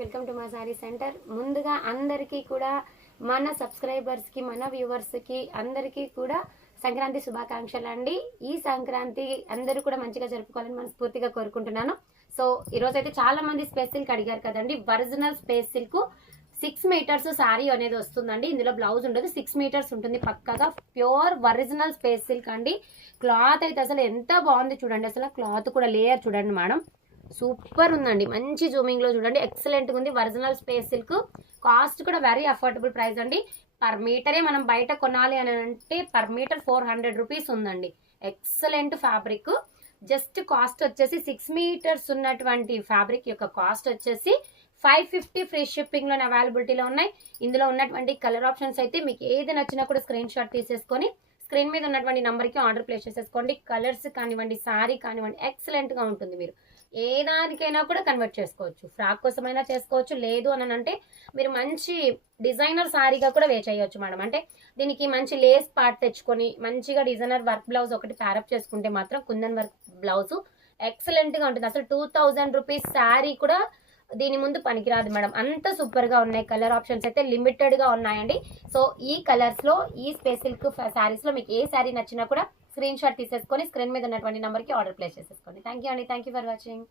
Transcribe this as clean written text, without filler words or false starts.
Welcome to మా sorry centre. ముందుగా అందరికీ కూడా మన సబ్స్క్రైబర్స్కి మన వ్యూవర్స్కి అందరికీ కూడా సంక్రాంతి శుభాకాంక్షలు అండి. ఈ సంక్రాంతి అందరూ కూడా మంచిగా జరుపుకోవాలని మనస్ఫూర్తిగా కోరుకుంటున్నాను. సో ఈరోజు అయితే చాలా మంది స్పేస్ సిల్క్ అడిగారు కదండి. Original space silk 6 meters sari అనేది వస్తుందండి. ఇందులో బ్లౌజ్ ఉండదు, 6 మీటర్స్ ఉంటుంది పక్కగా. ప్యూర్ ఒరిజినల్ స్పేస్ సిల్క్ అండి. క్లాత్ అయితే అసలు ఎంత బాగుంది చూడండి. అసలు క్లాత్ కూడా లేయర్ చూడండి మేడం, సూపర్ ఉందండి. మంచి జూమింగ్ లో చూడండి, ఎక్సలెంట్ గా ఉంది. Original space silk. కాస్ట్ కూడా వెరీ అఫోర్డబుల్ ప్రైస్ అండి. పర్ మీటరే మనం బయట కొనాలి అని అంటే పర్ మీటర్ 400 రూపీస్ ఉందండి. Excellent fabric. జస్ట్ కాస్ట్ వచ్చేసి 6 మీటర్స్ ఉన్నటువంటి ఫ్యాబ్రిక్ యొక్క కాస్ట్ వచ్చేసి 550 ఫ్రీ షిప్పింగ్ లో అవైలబిలిటీలో ఉన్నాయి. ఇందులో ఉన్నటువంటి కలర్ ఆప్షన్స్ అయితే మీకు ఏది నచ్చినా కూడా స్క్రీన్ షాట్ తీసేసుకొని స్క్రీన్ మీద ఉన్నటువంటి నంబర్కి ఆర్డర్ ప్లేస్ చేసేసుకోండి. కలర్స్ కానివ్వండి, శారీ కానివ్వండి, ఎక్సలెంట్ గా ఉంటుంది. మీరు ఏ దానికైనా కూడా కన్వర్ట్ చేసుకోవచ్చు. ఫ్రాక్ కోసమైనా చేసుకోవచ్చు, లేదు అని అంటే మీరు మంచి డిజైనర్ శారీగా కూడా వే చేయొచ్చు మేడం. అంటే దీనికి మంచి లేస్ పార్ట్ తెచ్చుకొని మంచిగా డిజైనర్ వర్క్ బ్లౌజ్ ఒకటి ప్యారప్ చేసుకుంటే మాత్రం కుందన్ వర్క్ బ్లౌజ్ ఎక్సలెంట్ గా ఉంటుంది. అసలు 2000 రూపీస్ శారీ కూడా దీని ముందు పనికిరాదు మేడం, అంత సూపర్ గా ఉన్నాయి. కలర్ ఆప్షన్స్ అయితే లిమిటెడ్ గా ఉన్నాయండి. సో ఈ కలర్స్ లో ఈ స్పేస్ సిల్క్ శారీస్ లో మీకు ఏ శారీ నచ్చినా కూడా స్క్రీన్ షాట్ తీసేసుకొని స్క్రీన్ మీద ఉన్నటువంటి నెంబర్కి ఆర్డర్ ప్లేస్ చేసేసుకోండి. థ్యాంక్ యూ అండి. Thank you for watching.